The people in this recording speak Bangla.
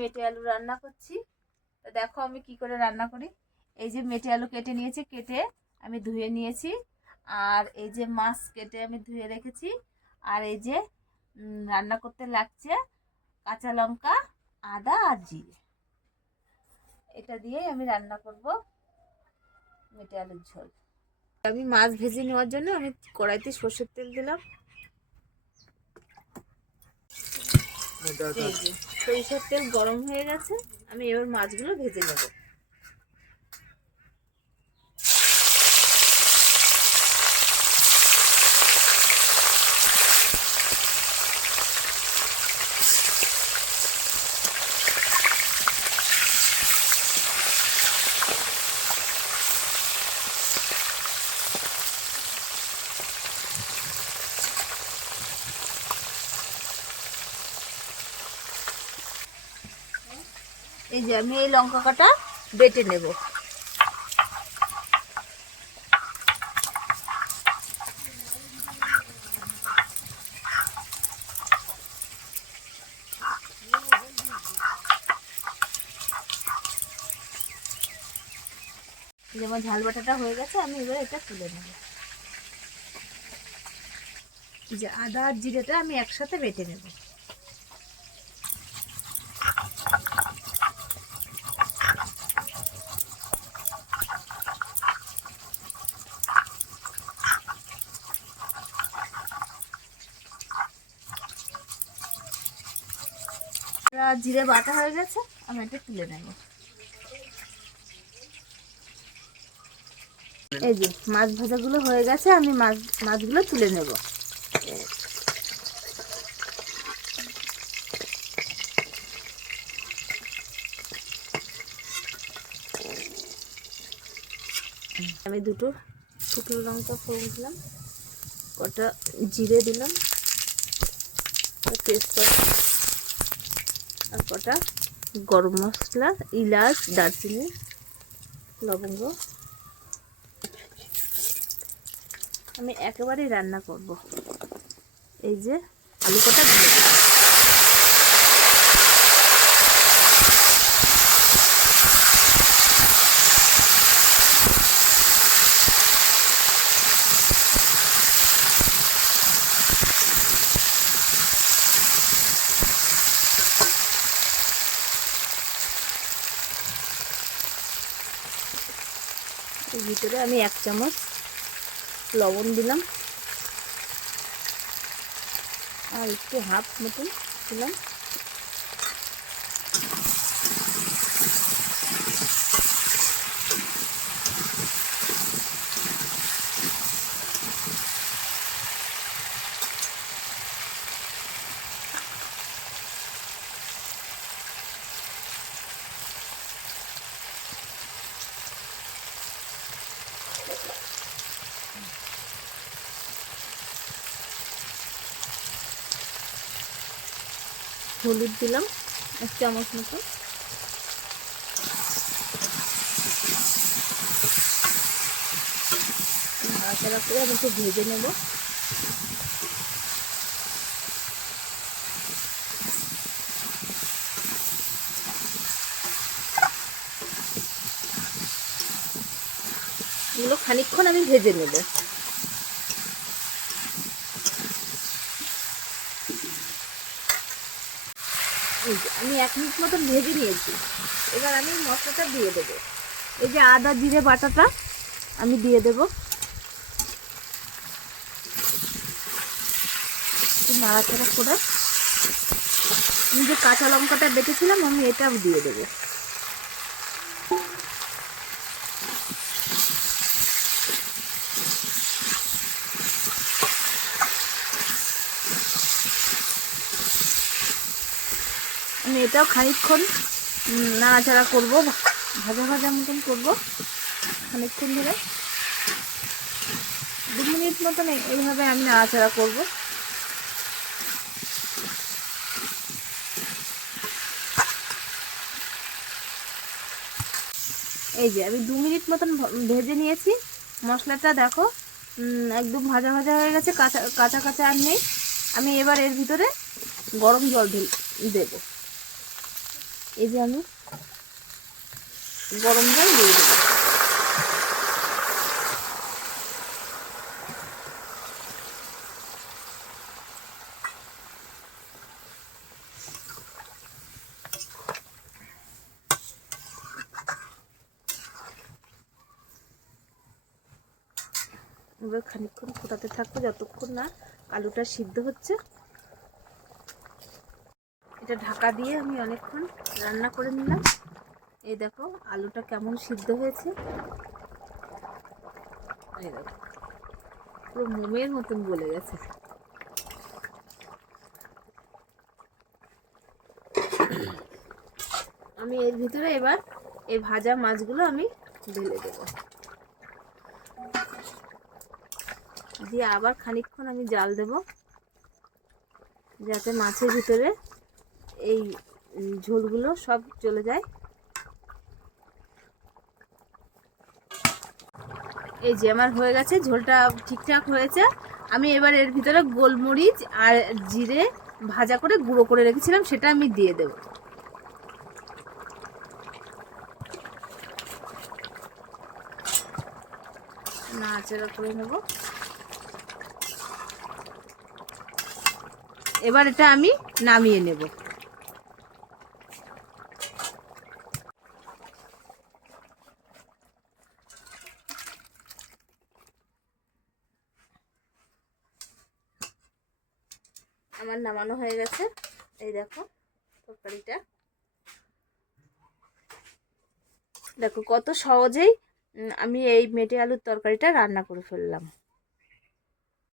মেটে আলু রান্না করছি। তো দেখো আমি কি করে রান্না করি। এই যে মেটে আলু কেটে নিয়েছি, কেটে আমি ধুয়ে নিয়েছি। আর এই যে মাছ কেটে আমি ধুয়ে রেখেছি। আর এই যে রান্না করতে লাগছে কাঁচা লঙ্কা, আদা আর জিরে। এটা দিয়ে আমি রান্না করব মেটে আলুর ঝোল। আমি মাছ ভেজে নেওয়ার জন্য আমি কড়াইতে সর্ষের তেল দিলাম এই যে সরিষার তেল গরম হয়ে গেছে আমি এবার মাছগুলো ভেজে নেব। এই যে আমি এই লঙ্কা কাটা বেটে নেব। আমার ঝাল বাটাটা হয়ে গেছে, আমি এবার এটা তুলে নেব। যে আদা আর জিরেটা আমি একসাথে বেটে নেব। আর জিরে বাটা হয়ে গেছে, আমি এটা তুলে নেব। এই যে মাছ ভাজাগুলো হয়ে গেছে, আমি মাছ, মাছগুলো তুলে নেব। আমি দুটো শুকনো লঙ্কা ফোড়ন দিলাম কটা জিরে দিলাম তেজপাতা কটা? গরম মশলা ইলাচ দারচিনি লবঙ্গ। আমি একেবারেই রান্না করব। এই যে আলু কটা এর ভিতরে আমি এক চামচ লবণ দিলাম। আর একটু হাফ মতন দিলাম। হলুদ দিলাম, এক চামচ মতো। নাড়াচাড়া করে আমি একটু ভেজে নেব। এগুলো খানিকক্ষণ আমি ভেজে নেব। আমি এক মিনিট মতন ভেজে নিয়েছি। এবার আমি মশলাটা দিয়ে দেবো। এই যে আদা, জিরে, বাটাটা আমি দিয়ে দেব। নাড়াচাড়া করে। আমি যে কাঁচা লঙ্কাটা বেটেছিলাম, আমি এটাও দিয়ে দেবো। আমি এটাও খানিকক্ষণ নাড়াচাড়া করব, ভাজা ভাজা মতন করব, খানিকক্ষণ ধরে। দু মিনিট মতন এই- এইভাবে আমি নাড়াচাড়া করব। এই যে, আমি দু মিনিট মতন ভেজে নিয়েছি। মশলাটা দেখো একদম ভাজা ভাজা হয়ে গেছে, কাঁচা কাঁচা কাঁচা আর নেই। আমি এবার এর ভিতরে গরম জল দেবো। এই যে আমি গরম জল দিয়ে দেবো। এবার খানিকক্ষণ ফোটাতে থাকব, যতক্ষণ না আলুটা সিদ্ধ হচ্ছে। এটা ঢাকা দিয়ে আমি অনেকক্ষণ রান্না করে নিলাম। এই দেখো, আলুটা কেমন সিদ্ধ হয়েছে। পুরো মোমের মতন গলে গেছে। আমি এর ভিতরে এবার এই ভাজা মাছগুলো আমি ঢেলে দেবো। দিয়ে আবার খানিকক্ষণ আমি জাল দেব, যাতে মাছের ভিতরে এই ঝোলগুলো সব চলে যায়। এই যে আমার হয়ে গেছে, ঝোলটা ঠিকঠাক হয়েছে। আমি এবার এর ভিতরে গোলমরিচ আর জিরে ভাজা করে গুঁড়ো করে রেখেছিলাম, সেটা আমি দিয়ে দেব। নাড়াচাড়া করে নেব। এবার এটা আমি নামিয়ে নেব। আমার নামানো হয়ে গেছে। এই দেখো, তরকারিটা। দেখো কত সহজেই আমি এই মেটে আলুর তরকারিটা রান্না করে ফেললাম।